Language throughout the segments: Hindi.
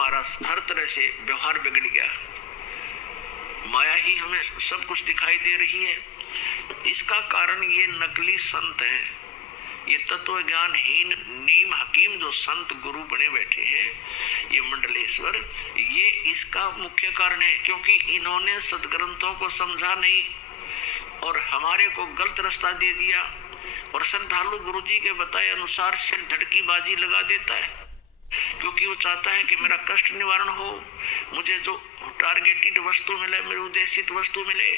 हमारा हर तरह से व्यवहार बिगड़ गया। माया ही हमें सब कुछ दिखाई दे रही है। इसका कारण ये नकली संत हैं, ये तत्व ज्ञानहीन नीम हकीम जो संत गुरु बने बैठे हैं, ये मंडलेश्वर, ये इसका मुख्य कारण है। क्योंकि इन्होंने सदग्रंथों को समझा नहीं और हमारे को गलत रास्ता दे दिया। और श्रद्धालु गुरु जी के बताए अनुसार सिर धड़की बाजी लगा देता है, क्योंकि वो चाहता है कि मेरा कष्ट निवारण हो, मुझे जो टारगेटेड वस्तु मिले, मेरी उद्देशित वस्तु मिले।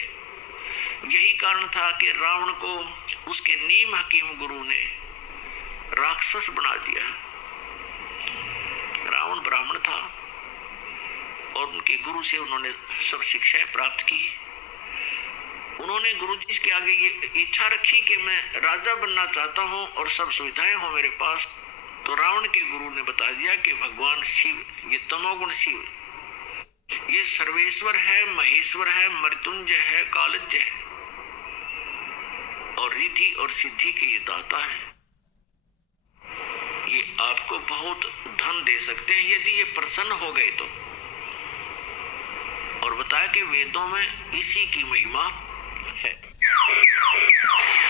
यही कारण था कि रावण को उसके नीम हकीम गुरु ने राक्षस बना दिया। रावण ब्राह्मण था और उनके गुरु से उन्होंने सब शिक्षाएं प्राप्त की। उन्होंने गुरु जी के आगे ये इच्छा रखी कि मैं राजा बनना चाहता हूं और सब सुविधाएं हो मेरे पास। तो रावण के गुरु ने बता दिया कि भगवान शिव, ये तमोगुण शिव, ये सर्वेश्वर है, महेश्वर है, मृत्युंजय है, कालज्ञ है और रिद्धि और सिद्धि के ये दाता है। ये आपको बहुत धन दे सकते हैं यदि ये प्रसन्न हो गए तो। और बताया कि वेदों में इसी की महिमा है।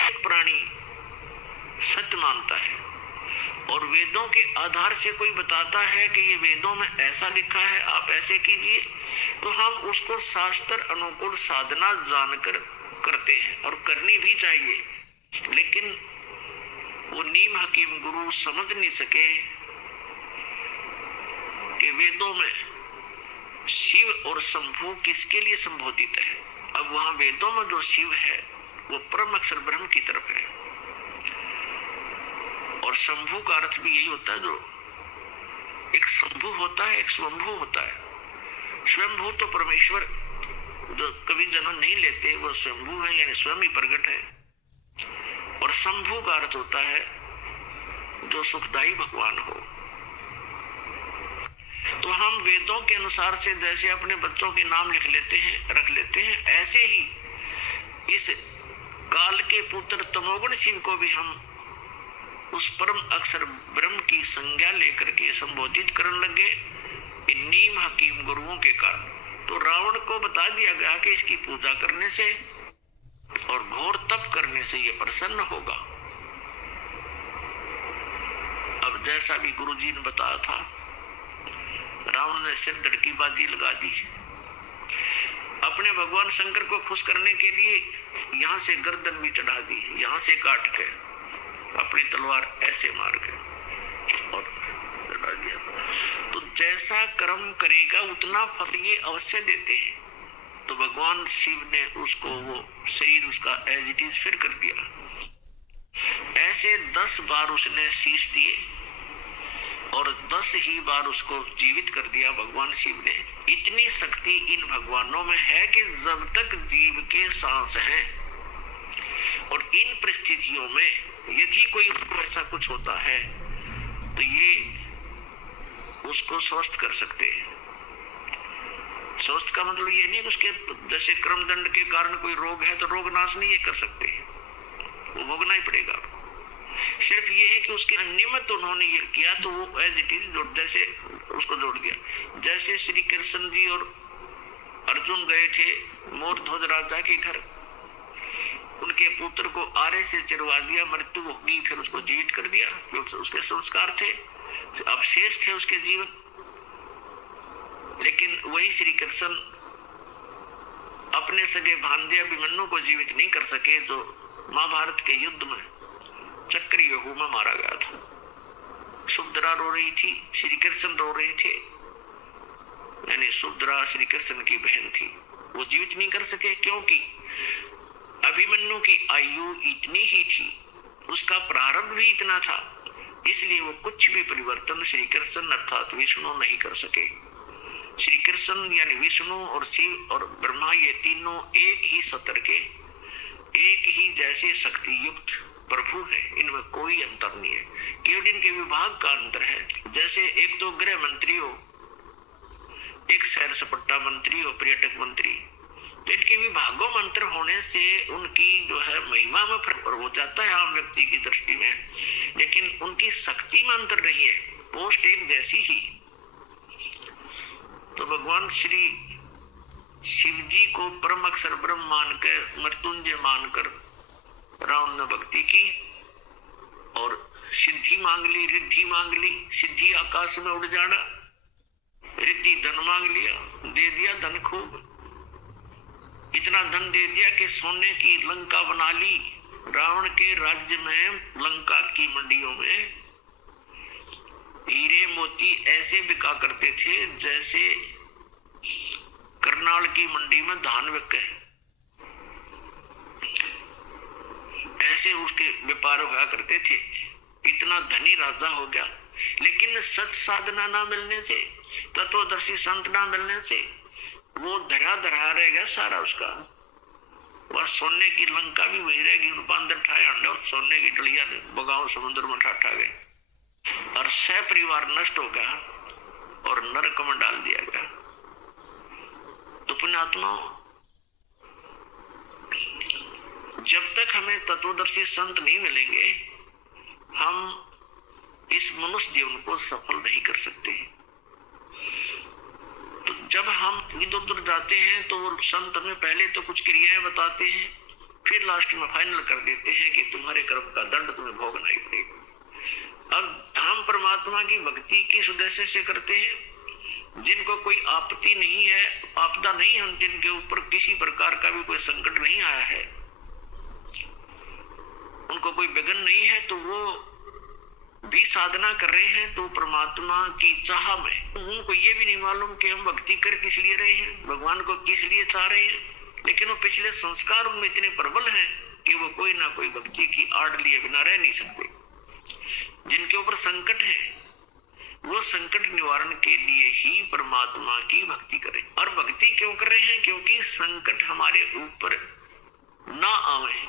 एक प्राणी सत्य मानता है और वेदों के आधार से कोई बताता है कि ये वेदों में ऐसा लिखा है, आप ऐसे कीजिए, तो हम उसको शास्त्र अनुकूल साधना जानकर करते हैं और करनी भी चाहिए। लेकिन वो नीम हकीम गुरु समझ नहीं सके कि वेदों में शिव और शंभु किसके लिए संबोधित है। अब वहां वेदों में जो शिव है वो परम अक्षर ब्रह्म की तरफ है और शंभु का अर्थ भी यही होता है, जो एक शंभु होता है, एक स्वयंभू होता है। स्वयंभू तो परमेश्वर जो कभी जन्म नहीं लेते, वो स्वयंभू है, यानी स्वयं ही प्रकट है। और शंभु का अर्थ होता है जो सुखदायी भगवान हो। तो हम वेदों के अनुसार से जैसे अपने बच्चों के नाम लिख लेते हैं, रख लेते हैं, ऐसे ही इस काल के पुत्र तमोगुण शिव को भी हम उस परम अक्षर ब्रह्म की संज्ञा लेकर के संबोधित करने लगे इन नीम हकीम गुरुओं के कारण। तो रावण को बता दिया गया कि इसकी पूजा करने से और घोर तप करने से ये प्रसन्न होगा। अब जैसा भी गुरु जी ने बताया था, रावण ने सिर धड़की बाजी लगा दी। अपने भगवान शंकर को खुश करने के लिए यहाँ से गर्दन भी चढ़ा दी, यहाँ से काट के अपनी तलवार ऐसे मार के और चढ़ा दिया। तो जैसा कर्म करेगा उतना फल ये अवश्य देते हैं। तो भगवान शिव ने उसको वो शरीर उसका एज इट इज फिर कर दिया। ऐसे 10 बार उसने शीश दिए और 10 ही बार उसको जीवित कर दिया भगवान शिव ने। इतनी शक्ति इन भगवानों में है कि जब तक जीव के सांस हैं और इन परिस्थितियों में यदि कोई उसको ऐसा कुछ होता है तो ये उसको स्वस्थ कर सकते हैं। स्वस्थ का मतलब ये नहीं कि उसके जैसे क्रमदंड के कारण कोई रोग है तो रोग नाश नहीं ये कर सकते, वो भोगना ही पड़ेगा। सिर्फ ये है कि उसके निमित्त उन्होंने ये किया तो वो एज इट इज जैसे उसको जोड़ दिया। जैसे श्री कृष्ण जी और अर्जुन गए थे मोर ध्वज राजा के घर, उनके पुत्र को आरे से चिरवा दिया, मृत्यु होगी, फिर उसको जीवित कर दिया क्योंकि उसके संस्कार थे, अवशेष थे उसके जीवन। लेकिन वही श्री कृष्ण अपने सगे भांजे अभिमन्यु को जीवित नहीं कर सके, जो महाभारत के युद्ध में चक्रव्यूह में मारा गया था। सुभद्रा रो रही थी, श्री कृष्ण रो रहे थे, यानी सुभद्रा श्री कृष्ण की बहन थी, वो जीवित नहीं कर सके क्योंकि अभिमन्यु की आयु इतनी ही थी, उसका प्रारब्ध भी इतना था, इसलिए वो कुछ भी परिवर्तन श्री कृष्ण अर्थात विष्णु नहीं कर सके। श्री कृष्ण यानी विष्णु और शिव और ब्रह्मा ये तीनों एक ही सतर के, एक ही जैसे शक्ति युक्त प्रभु है, इनमें कोई अंतर नहीं है, केवल इनके विभाग का अंतर है। जैसे एक तो गृह मंत्री हो, एक सैर सपाटा मंत्री हो, पर्यटक मंत्री, तो इनके विभागों में अंतर होने से उनकी जो है महिमा में फर्क हो जाता है आम व्यक्ति की दृष्टि में, लेकिन उनकी शक्ति में अंतर नहीं है, पोस्ट एक जैसी ही। भगवान श्री शिव जी को परम अक्षर ब्रह्म मानकर, मृत्युंजय मानकर रावण ने भक्ति की और सिद्धि मांग ली, रिद्धि मांग ली। सिद्धि आकाश में उड़ जाना, रिद्धि धन मांग लिया, दे दिया धन खूब। इतना धन दे दिया कि सोने की लंका बना ली। रावण के राज्य में, लंका की मंडियों में हीरे मोती ऐसे बिका करते थे जैसे करनाल की मंडी में धान बिके, ऐसे उसके व्यापार हुआ करते थे। इतना धनी राजा हो गया, लेकिन सत साधना ना मिलने से, तत्वदर्शी संत ना मिलने से वो धरा धरा रह गया सारा उसका। वह सोने की लंका भी वही रहेगी। बांदर ठाए अंडे और सोने की डलिया बगाओ समुद्र में ठा गए और सह परिवार नष्ट हो गया और नरक में डाल दिया गया। तो पुण्यात्मा, जब तक हमें तत्वदर्शी संत नहीं मिलेंगे, हम इस मनुष्य जीवन को सफल नहीं कर सकते। तो जब हम इधर उधर जाते हैं तो वो संत हमें पहले तो कुछ क्रियाएं बताते हैं, फिर लास्ट में फाइनल कर देते हैं कि तुम्हारे कर्म का दंड तुम्हें भोगना ही पड़ेगा। अब हम परमात्मा की भक्ति किस उद्देश्य से करते हैं? जिनको कोई आपत्ति नहीं है, आपदा नहीं है, जिनके ऊपर किसी प्रकार का भी कोई संकट नहीं आया है, उनको कोई विघ्न नहीं है, तो वो भी साधना कर रहे हैं तो परमात्मा की चाह में। उनको ये भी नहीं मालूम कि हम भक्ति कर किस लिए रहे हैं, भगवान को किस लिए चाह रहे हैं, लेकिन वो पिछले संस्कार उनमें इतने प्रबल हैं कि वो कोई ना कोई भक्ति की आड़ लिए बिना रह नहीं सकते। जिनके ऊपर संकट है, वो संकट निवारण के लिए ही परमात्मा की भक्ति करें। और भक्ति क्यों कर रहे हैं? क्योंकि संकट हमारे ऊपर ना आवे।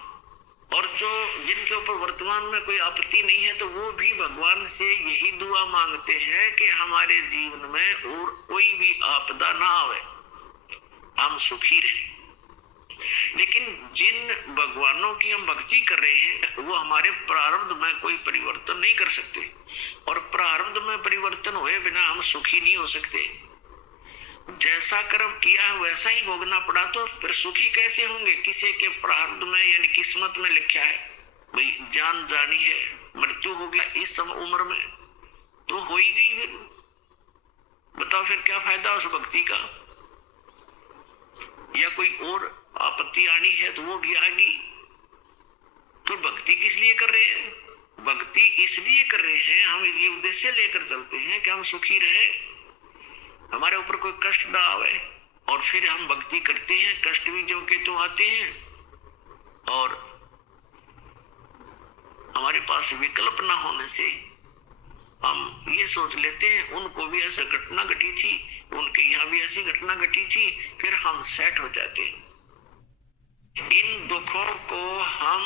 और जो जिनके ऊपर वर्तमान में कोई आपत्ति नहीं है, तो वो भी भगवान से यही दुआ मांगते हैं कि हमारे जीवन में और कोई भी आपदा ना आवे, हम सुखी रहें। लेकिन जिन भगवानों की हम भक्ति कर रहे हैं, वो हमारे प्रारब्ध में कोई परिवर्तन नहीं कर सकते, और प्रारब्ध में परिवर्तन हुए बिना हम सुखी नहीं हो सकते। जैसा कर्म किया है वैसा ही भोगना पड़ा, तो फिर सुखी कैसे होंगे? किसी के प्रारब्ध में यानी किस्मत में लिखा है भाई जान जानी है, मृत्यु हो गया इस उम्र में, तो हो ही गई। फिर बताओ फिर क्या फायदा उस भक्ति का? या कोई और आपत्ति आनी है तो वो भी आएगी। तो भक्ति किस लिए कर रहे हैं? भक्ति इसलिए कर रहे हैं, हम ये उद्देश्य लेकर चलते हैं कि हम सुखी रहे, हमारे ऊपर कोई कष्ट ना आवे। और फिर हम भक्ति करते हैं, कष्ट भी जो के तो आते हैं, और हमारे पास विकल्प ना होने से हम ये सोच लेते हैं उनको भी ऐसा घटना घटी थी, उनके यहाँ भी ऐसी घटना घटी थी, फिर हम सेट हो जाते हैं। इन दुखों को हम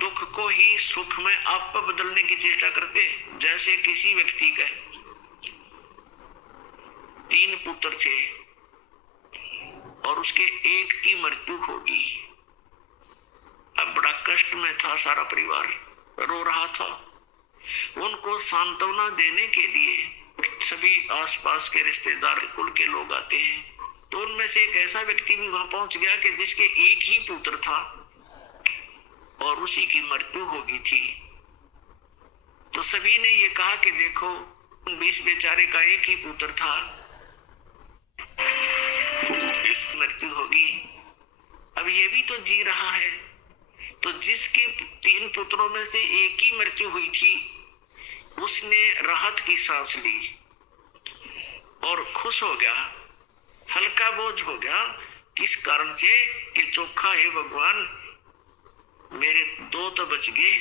दुख को ही सुख में आप बदलने की चेष्टा करते हैं। जैसे किसी व्यक्ति का 3 पुत्र थे और उसके एक की मृत्यु होगी। अब बड़ा कष्ट में था, सारा परिवार रो रहा था। उनको सांत्वना देने के लिए सभी आसपास के रिश्तेदार, कुल के लोग आते हैं। तो उनमें से एक ऐसा व्यक्ति भी वहां पहुंच गया कि जिसके एक ही पुत्र था और उसी की मृत्यु हो गई थी। तो सभी ने ये कहा कि देखो, इस बेचारे का एक ही पुत्र था, इस मृत्यु होगी, अब ये भी तो जी रहा है। तो जिसके 3 पुत्रों में से एक ही मृत्यु हुई थी, उसने राहत की सांस ली और खुश हो गया, हल्का बोझ हो गया। किस कारण से? कि चोखा है भगवान, मेरे 2 तो बच गए,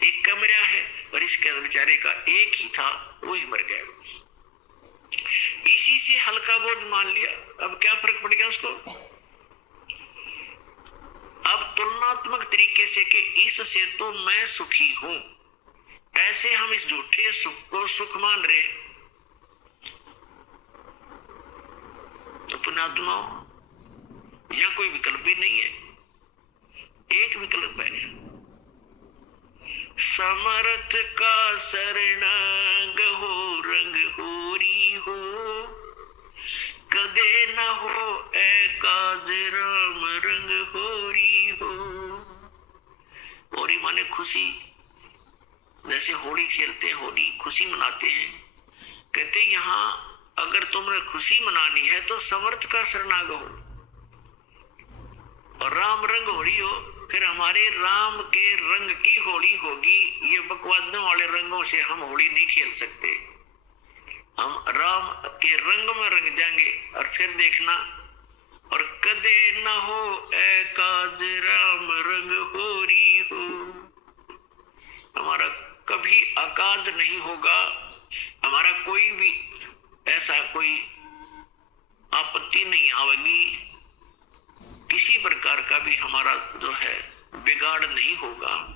एक का मरा है, और इसके बेचारे का एक ही था, वो ही मर गया। इसी से हल्का बोझ मान लिया। अब क्या फर्क पड़ गया उसको? अब तुलनात्मक तरीके से कि इससे तो मैं सुखी हूं, ऐसे हम इस झूठे सुख को सुख मान रहे। तो पुण्यात्मा, यह कोई विकल्प भी नहीं है। एक विकल्प है, समर्थ का शरणागत हो, रंग होरी हो, कदे न हो एकाज राम रंग होरी हो। होरी माने खुशी, जैसे होली खेलते हैं, होली खुशी मनाते हैं। कहते यहाँ अगर तुमने खुशी मनानी है तो समर्थ का शरणागत हो और राम रंग होली हो। फिर हमारे राम के रंग की होली होगी। ये बकवादों वाले रंगों से हम होली नहीं खेल सकते। हम राम के रंग में रंग जाएंगे। और फिर देखना, और कदे न हो एकाज राम रंग होरी हो। हमारा कभी अकाज नहीं होगा, हमारा कोई भी ऐसा कोई आपत्ति नहीं आवेगी, किसी प्रकार का भी हमारा जो है बिगाड़ नहीं होगा।